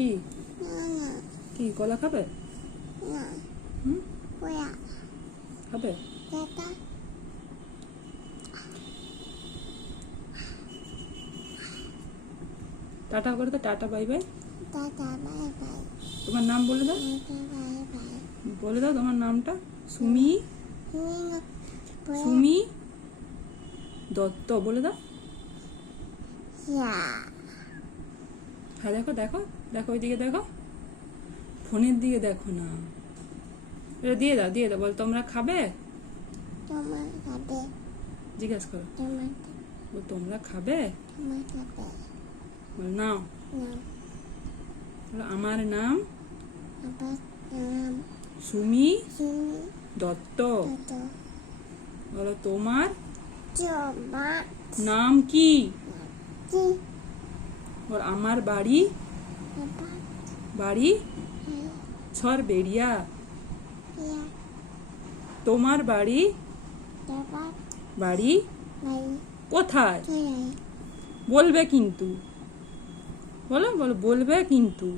কি না কি কলা খাবে? না হুম ওয়া খাবে? টাটা টাটা করে তো, tata bye bye. Tata bye bye তোমার নাম বলে দাও, টাটা বাই বাই বলে দাও তোমার নামটা। সুমি, হুইং সুমি দত্ত বলে দাও। ইয়া হ্যাঁ দেখো দেখো দেখো, ওইদিকে দেখো, ফোনের দিকে দেখো না। এটা দিয়ে দাও, দিয়ে দাও। বল তোমরা খাবে, তোমার খাবে জিজ্ঞেস করো। তোমার বল তোমরা খাবে, তোমার খাবে বল নাও। না বলো আমার নাম আবার নাম সুমি সুমি দত্ত। টাটা বলো তোমার জমা নাম কি? কি বল আমার বাড়ি, আবার বাড়ি হাই ছরবেড়িয়া। ইয়া তোমার বাড়ি, আবার বাড়ি বাই কোথায়? কে বলবে কিন্তু, বলো বলো, বলবে কিন্তু।